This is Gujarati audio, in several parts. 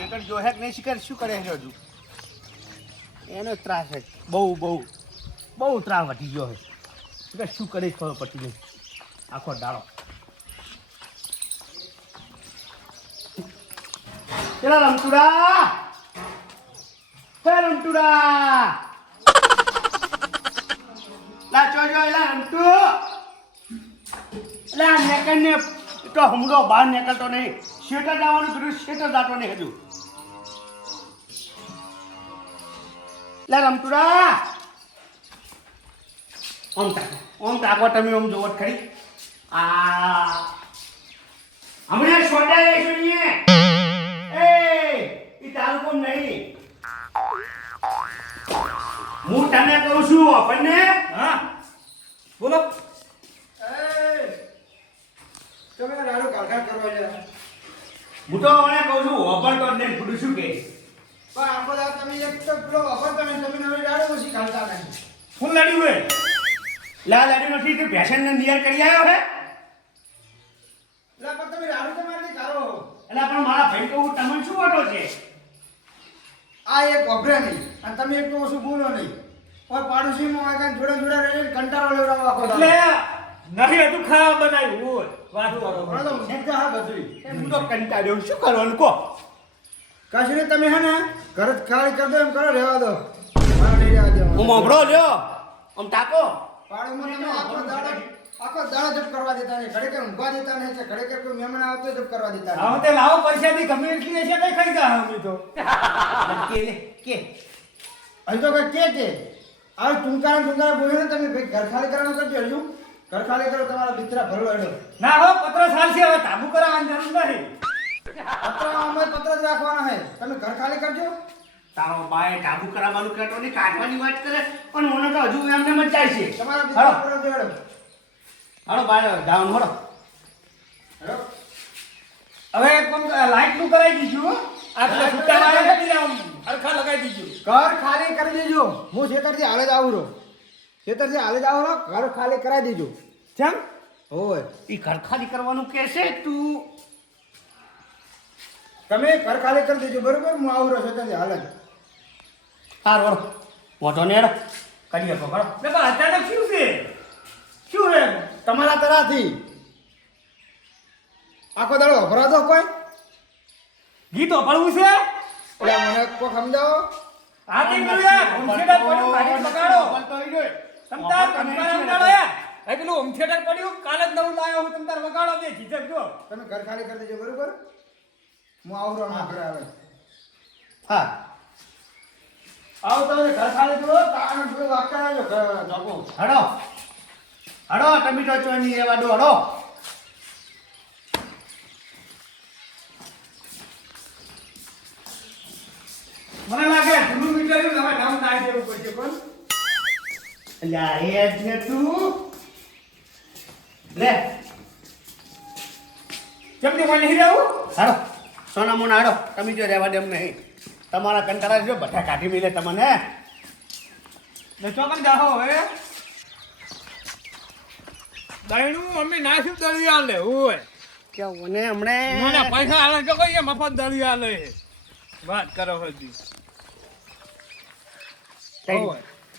શેટર જો હે કે નહીં શિકાર શું કરે છે હજુ એનો ત્રાસ છે બહુ ત્રાસ વધી ગયો છે શું કરે ખબર પડતી નહીં આખો દાડો પેલા રમતુડા લા જો એલા રમતુ લા નેકને તો હમડો બહાર નીકળતો નહીં શેટર જવાનું કીધું શેટર જાતો નહીં હજુ લા રમતુડા ઓમ તાકો તમે ઓમ જોવત ખરી આ હમણાં છોટા લેશું ને એ તારું કોમ નહીં હું તને કહું છું આપણને હા બોલો તમે રાડો કાકા કરવા લે હું તો મને કહું છું ઓપન તો ને ગુડું શું કે પણ આખો દાડો તમે એક તો પેલો વાપરતા નહીં તમે નવી રાડો ઓછી ખાતા નહીં ફૂલ લડ્યું હે લાડ્યું નથી કે ભેસન ને નિયર કરી આવ્યો હે એટલે પણ તમે રાડો તો મારી કારો એટલે પણ મારા ભાઈ કહું તમને શું વાટો છે આ એક વભરે નહીં અને તમે એક તો ઓછું બોલો નહીં પણ પાડોશીમાં આગળ જોડે રહીને કંટાળો લેવડાવો આખો એટલે દાડો નહીં હતું ખાવા બનાવ્યું હોય વાત કરો પણ તો મુદ્દા હા બધું હું તો કંટાળ્યો શું કરવાનું કહો કશું નહીં તમે હે ને ઘર જ ખાલી કરી દો એમ કરો રહેવા દો મારા નહીં રહેવા દો હું મોભળો લ્યો આમ તાકો પાડોમાં તમે આખો દાડો જપ કરવા દેતા નહીં ઘડે કે ઊંઘવા દેતા નહીં કે ઘડે કે કોઈ મહેમાન આવતો જપ કરવા દેતા નહીં હવે તે લાવો પરસાદી ગમે એટલી હશે કઈ ખાઈ ગયા અમે તો કે હજુ તો કઈ કે આ ટૂંકારા બોલ્યો ને તમે ભાઈ ઘર ખાલી કરવાનું કરજો હજુ ઘર ખાલી કરો તમારા દીકરા ભરલો હેડો ના હો પત્ર ચાલશે હવે તાબુ કરાવવાની જરૂર નથી પત્ર અમે પત્ર જ રાખવાના હે તમે ઘર ખાલી કરજો તારો બાય ટાબુ કરાવવાનું કહેતો ને કાઢવાની વાત કરે પણ મને તો હજુ એમને મચાય છે તમારા દીકરા ભરલો હેડો હાલો બાય જાવ હળો હેડો હવે કોણ લાઈટ નું કરાવી દીધું આ તો છૂટા વાળા કરી આમ હરખા લગાવી દીધું ઘર ખાલી કરી દેજો હું ખેતરથી હાલે જ આવું રહો ખેતરથી હાલે જ આવું રહો ઘર ખાલી કરાવી દેજો કેમ હોય ઈ ઘર ખાલી કરવાનું કે છે તું તમે ઘર ખાલી કરી દેજો બરોબર હું આવું રહ્યો ખેતરથી હાલે જ હાર વરો મોટો ને હેડો કરીએ તો બરો ને પણ અચાનક શું છે શું હે તમારા તરાથી આખો દાડો ભરા દો કોઈ ગીતો પડવું છે એટલે મને કોઈ સમજાવો આ તે કર્યું ઓમથેટર પડ્યું કાઢી બગાડો તમતાર કંટાળા ઉડાડો યાર એ પેલું ઓમથેટર પડ્યું કાલે જ નવું લાવ્યો હું તમતાર વગાડો બે ઝીઝક જો તમે ઘર ખાલી કરી દેજો બરોબર હું આવું રહો ના ઘરે આવે હા આવો તમે ઘર ખાલી કરો તાણ પેલો વાગતા આવજો જોકો હડો હડો ટમેટો ચોની રેવા દો હડો મને લાગે જૂનું મીટર તમે નામ નાઈ દેવું પડશે કોણ અલ્યા એ જ ને તું લે કેમ તે મને નહીં રહેવું હાડો સોના મોના હાડો તમે જો રેવા દેમ નહીં તમારા કંટાળા જો બધા કાઢી મિલે તમને ને ચોકન જાહો હવે દઈનું મમ્મી નાખ્યું દળિયા લે ઓય કે મને હમણે મને પૈસા આલે તો કઈ મફત દળિયા લે વાત કરો હજી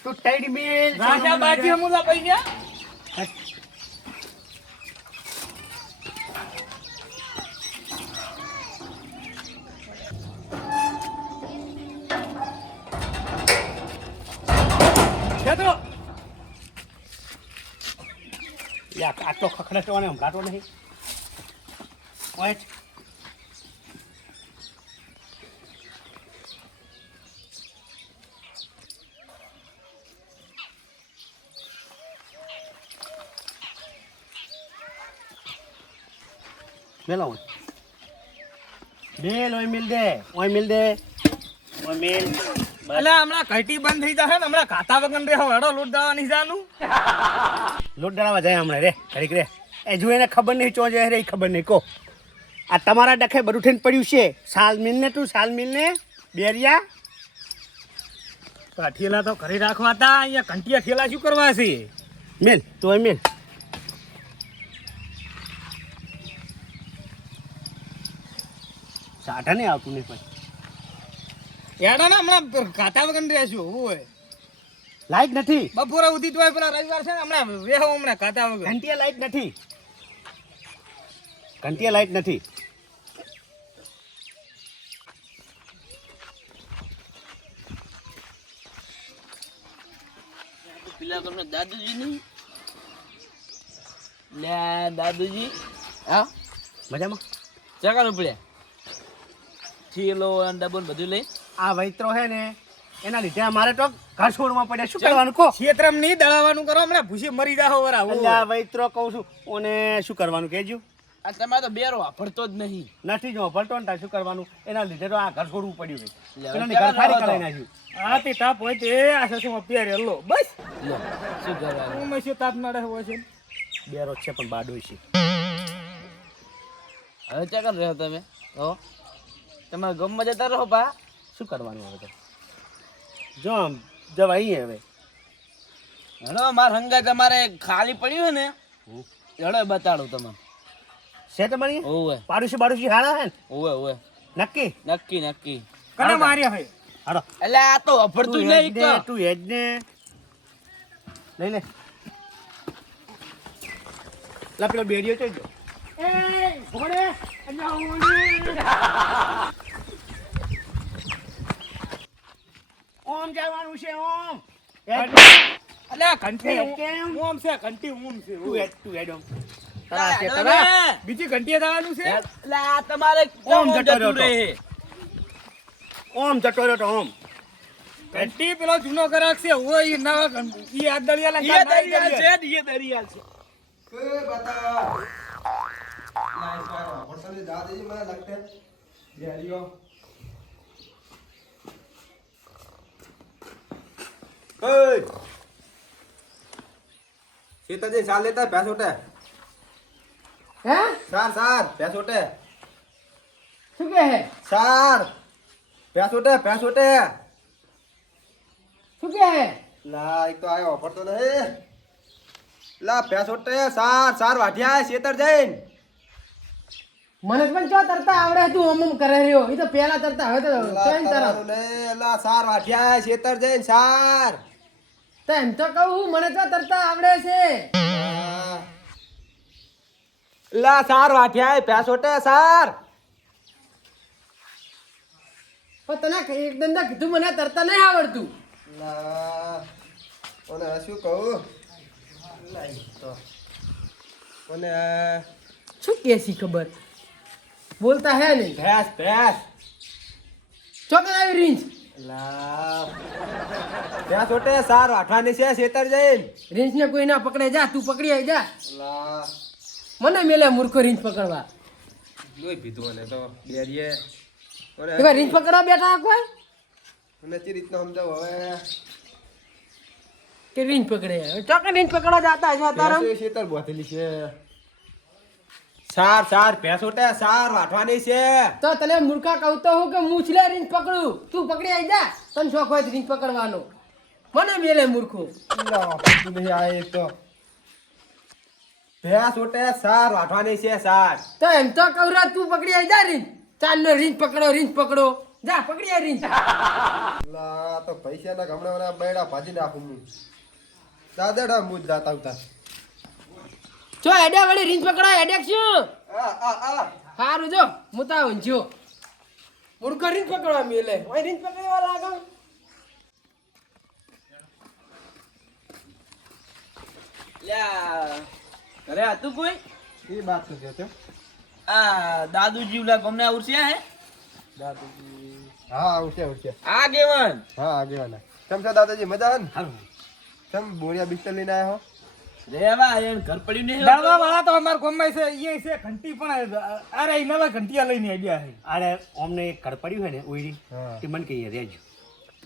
તું ટાઈડ મિલ રાશા બાજી હમુલા પૈસા ખેતો યા આટલો ખખડે તો હમણાં તો નહીં ઓય મેલા ઓય બેલ ઓય મિલ દે ઓય મિલ અલા હમણાં ઘટી બંધ થઈ જશે ને હમણાં ખાતા વગર રે હડો લૂટ દાવા નહીં જાનું લોટ ડળાવા જાય હમણાં રે ઘડીક રે એ જો એને ખબર નહીં ચો જાય રે એ ખબર નહીં કહો આ તમારા ડખે બધું થઈને પડ્યું છે સાલ મિલ ને બેરિયા તો આ ઠેલા તો ઘરે રાખવા હતા અહીંયા ઘંટિયા ઠેલા શું કરવા છે મિલ તો મિલ સાઠા નહીં આવતું નહીં પછી હેડા ને હમણાં ખાતા વગર રહેશું હોય લાઈટ નથી બપોરે ઉધી તો પેલા રવિવાર છે ને હમણાં વેહો હમણાં ખાતા વગર ઘંટિયા લાઈટ નથી ઘંટિયા લાઈટ નથી પેલા તમને દાદુજી નહીં લે દાદુજી હા મજામાં ચકાનું પડ્યા થેલો અને ડબ્બો ને બધું લઈ આ વૈત્રો હે ને એના લીધે અમારે તો ઘર છોડમાં પડ્યા શું કરવાનું કહો ક્ષેત્રમ નહીં દળાવવાનું કરો હમણાં ભૂસી મરી જાહો વરા અલ્યા વૈત્રો કહું છું ઓને શું કરવાનું કહેજો આ તમારે તો બેરો વાપરતો જ નહીં નથી જો ભલતો ને તાર શું કરવાનું એના લીધે તો આ ઘર છોડવું પડ્યું લે, છે પેલાની હવે ઘર ખાલી ક્યાં કરાવી નાખ્યું હા તે તાપ હોય તે આ શું અત્યારે લો બસ લો શું કરવાનું હું મેં તાપ નડે હોય છે બેરો છે પણ બાડોય છે હવે ચકન રહ્યો તમે હો તમારા ગામમાં જતા રહો પા શું કરવાનું હવે તો જો આમ જવાય હવે હેડો માર હંગા તમારે ખાલી પડ્યું હોય ને હેડો બતાડું તમને છે તમારી ઓવે બાડુશી હારા હે ને ઓવે ઓવે નક્કી નક્કી નક્કી કને માર્યા હોય હારો એટલે આ તો વાપરતું જ નહીં તો તું હેડ ને લઈ લે લા પેલો બેડિયો ચઈ ગયો એ ઘોડે ઓમ જવાનું છે ઓમ અલ્યા ઘંટી કેમ? ઓમ છે ઘંટી ઓમ છે તું હેડ ઓમ તારા છે તારા બીજી ઘંટી દાવાનું છે એટલે આ તમારે ઓમ જતો જતું રહ્યો રહે ઓમ જતો રહ્યો તો ઓમ ઘંટી પેલો જૂનો ગ્રાહક છે હોય ઈ નવા ઈ આ દળિયાલા ये दरिया છે ये दरिया છે ए बता लाइट का होटल में जा दीजिए मैं लगते बिहारियों ए सीताजी साल लेता है पैसे उठे હે सार पैसे उठे શું કહે હે सार पैसे उठे શું કહે હે ला एक तो आयो ऑफर तो नहीं ला पैसे उठे सार वाठिया है सेतर जैन મને પણ ચો તરતા આવડે તું અમમ કરે રહ્યો એ તો પેલા તરતા હવે તો ચોઈન તરત ला सार वाठिया है सेतर जैन सार તો એમ તો કહું મને તો તરતા આવડે છે ला सार वाठिया है पैसे उठे सार પણ તને એક દંડા કીધું મને તરતા નહીં આવડતું લા ઓને શું કહું લાઈ તો ઓને શું કેસી ખબર બોલતા હે નહીં ભેંસ ચોકન આવી રીંચ લા ભેંસ ઓટે સાર વાઠવાની છે સેતર જઈને રીંચ ને કોઈ ના પકડે જા તું પકડી આવી જા લા મને મેલે મૂર્ખો રીંચ પકડવા લોઈ પીધું અને તો બેરીએ ઓને એવા રીંચ પકડવા બેઠા કોઈ મને ચી રીતના સમજાવ હવે કે રીંચ પકડે ચોકન રીંચ પકડવા જાતા છે તારા ભેંસ સેતર બોથેલી છે સાર ભેંસ ઓટે સાર વાઠવાની છે તો તને મૂર્ખા કહું તો હું કે મૂછલે રીંચ પકડું તું પકડી આવી જા તને શોખ હોય રીંચ પકડવાનો મને મેલે મૂર્ખો લા તું નહીં આય તો ભેંસ ઓટે સાર વાઠવાની છે સાર તો એમ તો કહું રા તું પકડી આવી જા રીંચ ચાંદનો રીંચ પકડો જા પકડી આવી રીંચ લા તો પૈસા ના ગમણા વાળા બૈડા ભાજી નાખું હું દાદાડા મુજ જાતા ઉતા જો એડે વળી રીંચ પકડા એડે શું આ સારું જો હું તો ઊંઝ્યો મૂર્ખો રીંચ પકડવા મેલે ઓય રીંચ પકડવા લાગો લ્યા ઘરે હતું કોઈ એ બાત તો કહેતો આ દાદુજી ઉલા ગમને ઉરસ્યા હે દાદાજી હા ઉઠે આ કેવન હા આગેવાના કેમ છો દાદાજી મજા ને કેમ બોરિયા બિસ્તર લઈને આયા હો રેવા એન ઘર પડ્યું નહીં દળવા વાળા તો અમાર ગામમાં છે ઈ છે ઘંટી પણ અરે ઈ નવા ઘંટિયા લઈને આવ્યા છે અરે અમને એક ઘર પડ્યું હોય ને ઓઈડી હા તે મને કહીએ રેજો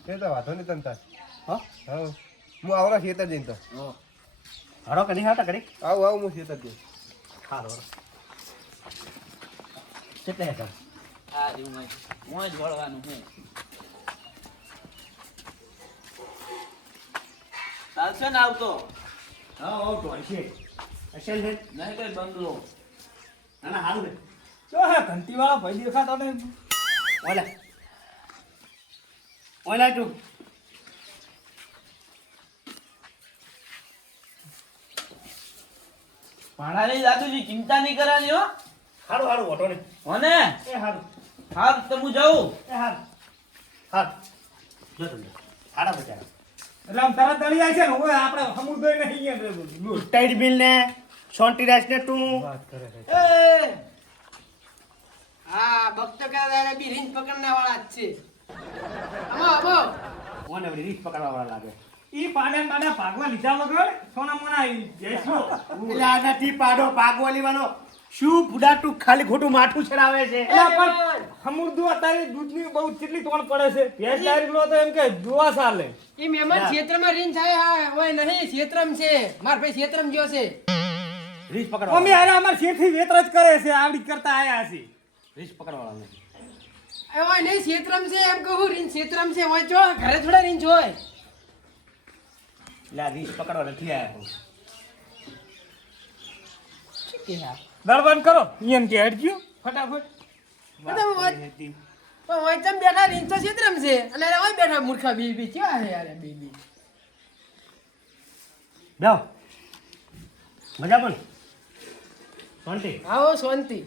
એ તો વાંધો નહીં તમતા હો હા હું આવરા ખેતર જઈને તો હરો કદી હાટા કરી આવું હું ખેતર જઈને હારો કેટલે હતા આ રીવ મોય જ વળવાનું છે ચાલશે ને આવતો હા ઓ તો હશે અસલ છે નહીં કઈ બંગલો ના હાલ ને જો હે ઘંટી વાળા ભાઈ દેખાતો નહીં ઓલે ઓલા તું ભાણાની દાદુજી ચિંતા નહીં કરવાની હો. હારું હારું ઓટો ને હોને એ હારું હા તો હું જાઉં. એ હારું હારું જો તમે હારા બચારા એટલે આમ તરત દળી જાય છે ને ઓય આપણે સમુદ્ર નહીં અહીંયા ટાઈડ બિલ ને સોન્ટીરાજ ને તું વાત કરે છે એ હા ભક્તો કહેવાય બી રીંચ પકડના વાળા જ છે અમો ઓને વળી રીત પકડવા વાળા લાગે ઈ પાડા ભાગવા લીધા વગર સોના મોના જઈશું એટલે આ નથી પાડો ભાગવા લેવાનો શું બુડા તું ખાલી ખોટું માથું ચડાવે છે એટલે પણ સમુદ્ર અત્યારે દૂધની બહુ કેટલી તોણ પડે છે ભેંસ ડાયરેક્ટ લો તો એમ કે જોવા ચાલે એ મહેમાન ક્ષેત્રમાં રીંચ થાય હા ઓય નહીં ક્ષેત્રમ છે માર ભાઈ ક્ષેત્રમ ગયો છે રીત પકડવા મમ્મી અરે અમાર શેઠી વેતર જ કરે છે આવડી કરતા આયા છે રીત પકડવા વાળા નથી એ ઓય નહીં ક્ષેત્રમ છે એમ કહું રીંચ ક્ષેત્રમ છે ઓય જો ઘરે થોડા રીંચ હોય એટલે આ રીત પકડવા નથી આયા કે હા દળવાન કરો એમ કે હટજો ફટાફટ પણ ઓય તમ બેઠા રીંચ તો ક્ષેત્રમ છે અને ઓય બેઠા મૂર્ખા બી કેવા છે યાર બી જાઓ મજા પણ શાંતિ આવો શાંતિ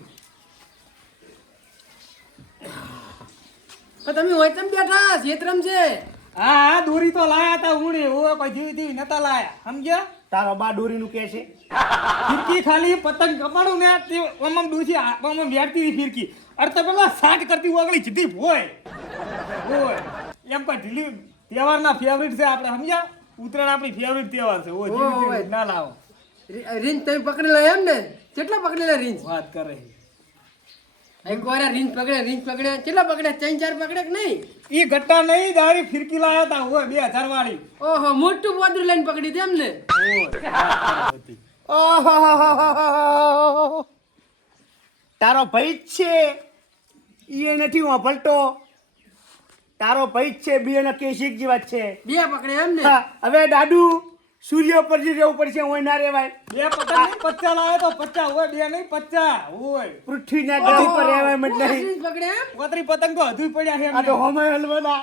પણ તમે ઓય તમ બેઠા ક્ષેત્રમ છે હા દોરી તો લાયા તા ઉણે ઓ કોઈ જીવી જીવી નતા લાયા સમજ્યા તારો બા દોરીનું કે છે ફિરકી ખાલી પતંગ કપાડું ને તે ઓમ ડૂસી આમ વેરતી હતી ફિરકી અરે તો પેલા સાટ કરતી ઓગળી જીધી હોય એમ પણ ઢીલી તહેવારના ફેવરિટ છે આપણે સમજ્યા ઉત્તરાયણ આપણી ફેવરિટ તહેવાર છે ઓ જીવી જીવી ના લાવો રીંચ તમે પકડેલા એમ ને કેટલા પકડેલા રીંચ વાત કરે એક વાર રીંચ પકડે કેટલા પકડે 3-4 પકડે કે નહીં ઈ ગટ્ટા નહીં દારી ફિરકી લાયા તા હોય 2000 વાળી ઓહો મોટું બોદરું લઈને પકડી દે એમને ઓહો તારો ભાઈ જ છે એ નથી વાપરતો તારો ભાઈ જ છે બે ના કેશિક જેવા જ છે બે પકડે એમ ને હા, હવે દાદુ સૂર્ય પર જે રહેવું પડશે હોય ના રેવાય બે પતંગ નહીં 50 લાયા તો 50 હોય બે નહીં 50 હોય પૃથ્વીના ગ્રહ પર રહેવાય મત નહીં રીંચ પકડે એમ પોતરી પતંગ તો હજુ પડ્યા છે આ તો એમને. હોમે હલવાના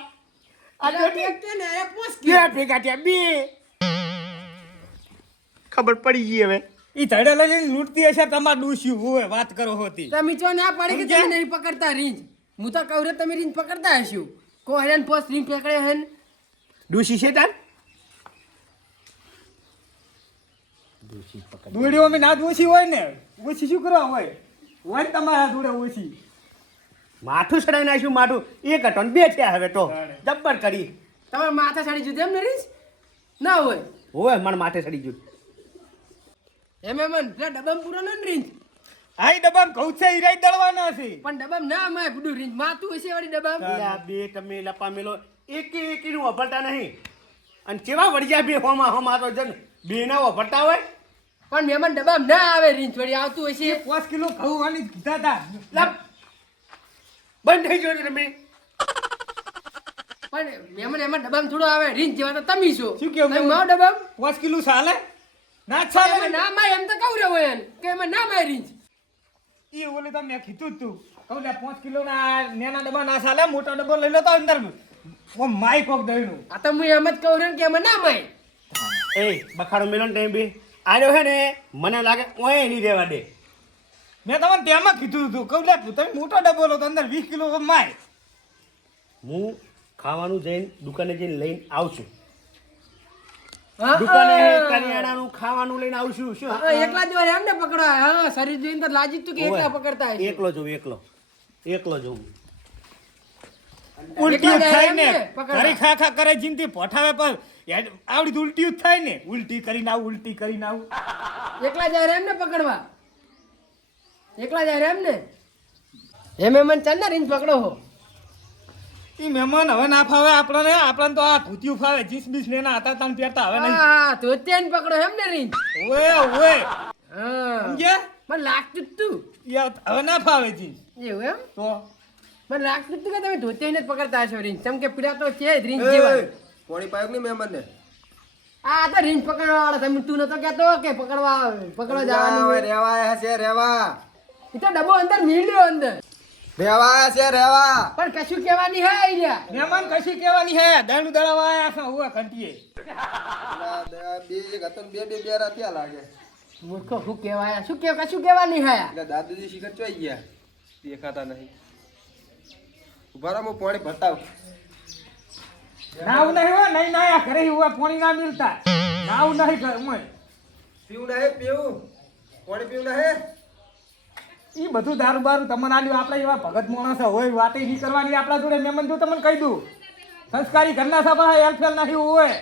આ તો એક કે ને એ પોસ બે ભેગા થયા બે ખબર પડી ગઈ હવે ઈ ધડે લઈને લૂંટતી હશે તમાર ડૂસ્યું હોય વાત કરો હોતી તમે જો ના પાડી કે સમજ્યા? તમે નહીં પકડતા રીંચ હું તો કહું રે તમે રીંચ પકડતા હશો કો હેરાન પોસ રીંચ પકડે હેન ડૂસી છે તાર દોડી અમે ના ઓછી હોય ને ઓછી શું કરવા હોય તમારા જોડે ઓછી માથું સડાઈ નાખ્યું માથું એક હતો ને બે થયા હવે તો જબ્બર કરી તમારે માથા સાડી જુદે એમ ને રીંચ ના હોય હોય મને માથે સડી ગયું એમ મન પેલા ડબ્બામાં પૂરો ન રીંચ આઈ ડબ્બામાં ઘઉં છે ઈરાઈ દળવાના છે પણ ડબ્બામાં ના માય બધું રીંચ માથું હશે વાળી ડબ્બામાં એટલે આ બે તમે લપા મેલો એકી નું વફરતા નહીં અને કેવા વળિયા બે હોમાં તો જન બે ના વફરતા હોય પણ મહેમાન ડબ્બામાં ના આવે રીંચ વળી આવતું હશે 5 કિલો ઘઉં વાળી કીધા તા લપ બંધ થઈ ગયો તમે પણ મહેમાન એમાં ડબ્બામાં થોડો આવે રીંચ જેવા તો તમે છો શું કેવું? તમે માવો ડબ્બામાં 5 કિલો ચાલે ના એમાં ચાલે ના માય એમ તો કહું રહ્યો એમ કે એમાં ના માય રીંચ ઈ ઓલે તો મેં કીધું જ તું કહું લે 5 કિલો ના નેના ડબ્બા ના ચાલે મોટા ડબ્બો લઈ લો તો અંદર ઓ માય કોક દઈનું આ તો હું એમ જ કહું રહ્યો કે એમાં ના માય એ બખાડો મેલો ને ટાઈમ બે આર્યો છે ને મને લાગે ઓય નહીં રહેવા દે મેં તમને તેમાં કીધું હતું કહું લે તમે મોટો ડબ્બો લો તો અંદર 20 કિલો માય હું ખાવાનું જઈને દુકાને જઈને લઈને આવશું હા, દુકાને હા. કરિયાણાનું ખાવાનું લઈને આવશું શું હા, એકલા જ વાર એમ ને પકડવા હા શરીર જોઈને તો લાજી જ તું કે એકલા પકડતા હશે એકલો જોઉં એકલો જોઉં ઉલટી એકલા થાય એમ ને ને પકડવા. ઘરે ખા ખા કરે જીનથી પોઠાવે પણ આવડી તો ઉલટી જ થાય ને ઉલટી કરીને આવું એકલા જાય એમ ને પકડવા એકલા જાય એમ ને એમ એમ ચાલ ને રીંચ પકડો હો ઈ મહેમાન હવે ના ફાવે આપણને તો આ ધોતિયું ફાવે જીન્સ બીસ ને એના હતા તાન પહેરતા હવે નહીં હા તો ત્યાં પકડો એમ ને રીંચ ઓય હા સમજ્યા મને લાગતું જ તું ઈ હવે ના ફાવે જીન્સ એવું એમ તો મને લાગતું જ તું કે તમે ધોતિયાને જ પકડતા હશો રીંચ કેમ કે પીડા તો છે જ રીંચ જેવા પોણી પાયો નહીં મહેમાન ને આ તો રીંચ પકડવા વાળા તમે તું નતો કહેતો કે પકડવા જવાનું રેવા હશે રેવા એ તો ડબ્બો અંદર મીલ્યો અંદર રેવા છે રેવા. પણ કશું કહેવાની હે આઈ રહ્યા મહેમાન કશી કહેવાની હે દળનું દળાવા આયા છે હુવા ઘંટીએ બે ગતન બે બેરા ત્યાં લાગે. મૂર્ખો શું કહેવાય શું કે કશું કહેવાની હે એટલે દાદાજી શિખર ચોઈ ગયા દેખાતા નહીં. ઉભા રહો હું પાણી ભરતાવ. નાવ નહીં હો નહીં નાયા ઘરે હુવા પાણી ના મિલતા નાવ નહીં ઘર મોય પીવું ના હે પીવું પાણી પીવું ના હે. ઈ બધું દારૂ બારૂ તમને આલ્યું આપણે એવા ભગત માણસ હોય વાતે નહીં કરવાની આપણા જોડે મહેમાન જો તમને કહી દઉં સંસ્કારી ઘરના સભા હેલ્ફેલ નહીં હોય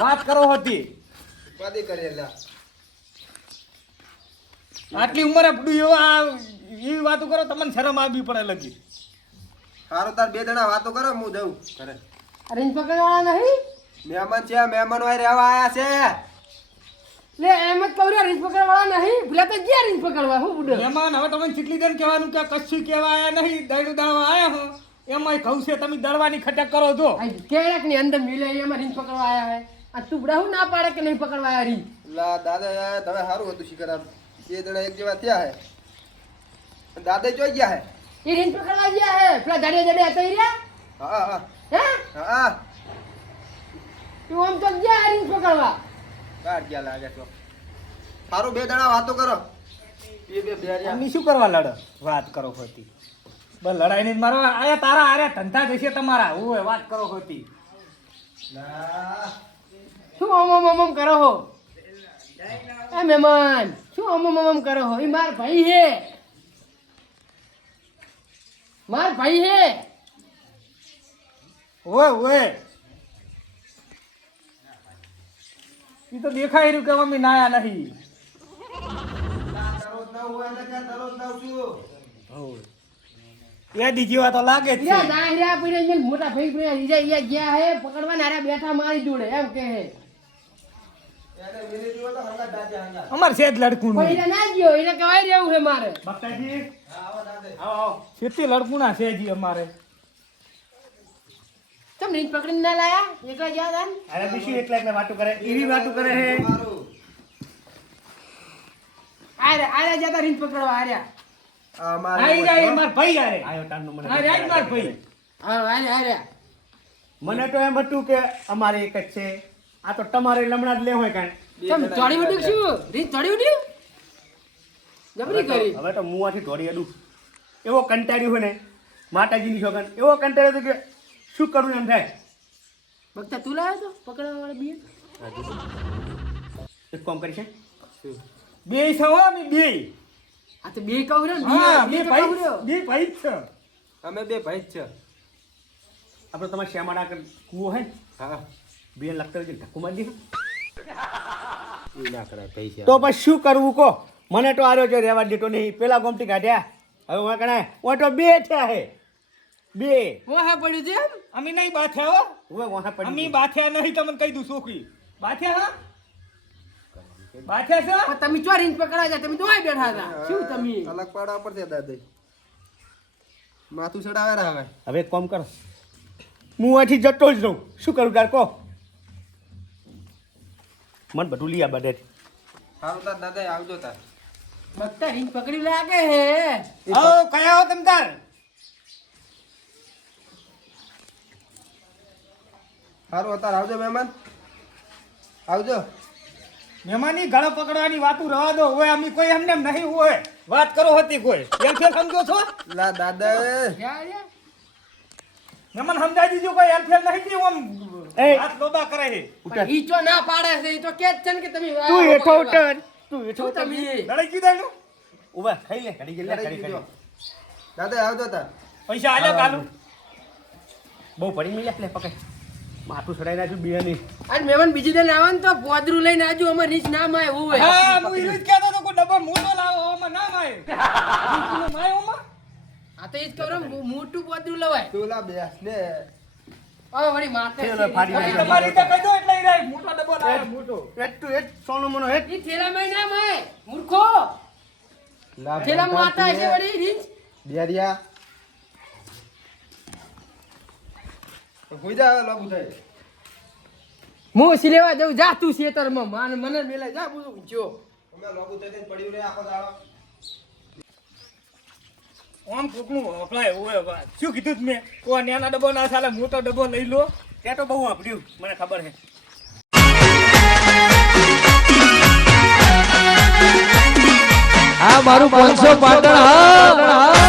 વાત કરો હતી ઉપાધિ કરેલા. આટલી ઉંમરે પડ્યું એવા એવી વાતો કરો તમને શરમ આવવી પડે લગી સારું તાર બે જણા વાતો કરો હું જઉં ઘરે. રીંગ પકડવાળા નહીં મહેમાન છે મહેમાન હોય રહેવા આયા છે. લે એમ જ કહું રે રીંગ પકડવાળા નહીં ભૂલા તો જ્યાં રીંગ પકડવા હું બુડો મહેમાન હવે તમે ચીટલી દઈને કહેવાનું કે કશું કહેવા આયા નહીં દળનું દળવા આયા હો એમાંય કહું છે તમે દળવાની ખટક કરો છો કેળક ની અંદર મિલે એમાં રીંગ પકડવા આયા હે આ તું બુડા હું ના પાડે કે નહીં પકડવા આયા રીંગ લા દાદા તમે સારું હતું શિખર આમ બે જણા એક જેવા થયા હે. દાદા જોઈ ગયા હે. એ રીંગ પકડવા ગયા હે પેલા દાડિયા દાડિયા હતા ઈ રહ્યા હા હા હે હા તું આમ તો ગયા રીંગ પકડવા કાઢ ગયા લાગે તો. સારું બે જણા વાતો કરો. બે બેરિયા. તમે શું કરવા લડો વાત કરો હોતી બસ લડાઈ નહીં મારવા આયા તારા આર્યા ધંધા જશે તમારા ઓય વાત કરો હોતી ના શું ઓમ કરો હો એ મહેમાન શું ઓમ કરો હો એ માર ભાઈ હે ઓય ઓય ઈ તો દેખાઈ રહ્યું કે મમ્મી નાયા નહીં દરરોજ ન હોય એટલે કે દરરોજ ન છું. યાદી જેવા તો લાગે જ છે યા દાહરિયા પીડે ને મોટા ભાઈ પીડે ઈજા ગયા હે પકડવા નારા બેઠા મારી જોડે એમ કે હે એને મિલી જુઓ તો હંગા દાદા હંગા. અમાર સેજ લડકું પણ એને ના ગયો એને કહેવાય રહેવું હે મારે બક્તાજી આવો દાદા. આવો સેતી લડકુના સેજી અમારે તમે રીંગ પકડીને ના લાયા એકલા ગયા તા ને? અરે બીસી એકલા એકલા વાતો કરે એવી વાતો કરે હે મારું. આર્યા જતા રીંગ પકડવા આર્યા આ મારું આઈ જાય માર ભાઈ યારે આયો તારનો મને આ રાજ માર ભાઈ હા આર્યા મને તો એમ હતું કે અમારે એક જ છે આ તો તમારે લમણા જ લે હોય કાંઈ તમે ચોડી ઉડ્યું શું રીંગ ચોડી ઉડ્યું જબરી કરી હવે તો મુવાથી ધોરી અડું એવો કંટાળ્યો હોય ને માતાજીની છોકન એવો કંટાળ્યો હતો કે શું કરું એમ થાય બગતા તું લાવ્યો તો પકડવા વાળા બી એક કામ કરી છે બે સવા અમે બે આ તો બે કહું રે હા બે બે તો ભાઈ કહું રહ્યો. બે ભાઈ જ છે અમે બે ભાઈ જ છે. આપણે તમારે શ્યામાડા કૂવો હોય ને હા બે લખતા હોય ધક્કો મારી દે એ ના કરાય પૈસા. તો પછી શું કરવું કહો મને તો આર્યો છે રહેવા દેતો નહીં પેલા ગોમતી કાઢ્યા હવે હું કણાય હું તો બે થયા હે બે મોહા પડ્યું છે એમ અમે નહીં બાથ્યા હો હવે વહાં પડી અમે ગયું. બાથ્યા નહીં તમને કહી દઉં છોકરી બાથ્યા હા બાથ્યા છે પણ તમે ચો રીંગ પકડવા જાય તમે તો અહીં બેઠા હતા શું તમે અલગ પાડવા પડશે દાદા. માથું ચડાવે ને હવે. હવે એક કામ કરો હું અહીંથી જતો જ રહું શું કરું તાર કહો મને બધું લઈ આ બધેથી સારું તાર દાદા આવજો તાર. બગતા રીંગ પકડી લાગે હે આવો કયા હો તમ તાર સારું તાર આવજો મહેમાન આવજો. મહેમાની ગળો પકડવાની વાતું રવા દો હોય અમે કોઈ એમને એમ નહીં હોય વાત કરો હતી કોઈ એમ ફેર સમજો છો લા દાદા યા યા મહેમાન સમજાઈ દીજો કોઈ એમ ફેર નહીં થયું આમ એ. હાથ લોબા કરે છે પણ ઈ ચો ના પાડે છે ઈ તો કે જ છે ને કે તમે તું હેઠો ઉતર તું હેઠો શું ઉતર તમે લડાઈ કીધા ઉભા ખાઈ લે ઘડી ગયેલા લડાઈ ઘડી દીધો. ઘડી દાદા આવજો તાર. પૈસા આલ્યા કાલુ બહુ પડી મિલ્યા લે પકડ માથું ચડાઈ નાખ્યું બે નહીં અને મહેમાન બીજી દિન આવે ને તો પોદરું લઈને આવજો અમાર રીચ ના માય હોય હા હું ઈ જ કહેતો તો કોઈ ડબ્બો મોટો લાવો ઓમાં ના માય માય ઓમાં આ તો ઈ જ કહું છું, મોટું પોદરું લવાય તું લા બેસ ને. હવે વળી માથે થેલો ફાડી હવે નાખ્યો. તમારી રીતે કહી દો એટલે ઈ રાય મોટો ડબ્બો લાવે મોટો તું એ સોનો મનો હેઠ ઈ થેલામાં ના માય મૂર્ખો લા થેલામાં બેટા માતા છે તું એ વળી રીચ બેરિયા. હોઈ જા હવે લોબુ થાય. હું સિલેવા જઉં જા તું ખેતરમાં મને મેલે જા બધું જો અમે લોબુ થઈને પડ્યું રે આખો દાડો. આમ કોકનું વપરાય હોય વાત. શું કીધું તું મેં કોઈ નાના ડબ્બો ના ચાલે મોટો ડબ્બો લઈ લો. તે તો બહુ વાપર્યું મને ખબર છે. આ મારું 500 પાટણ હા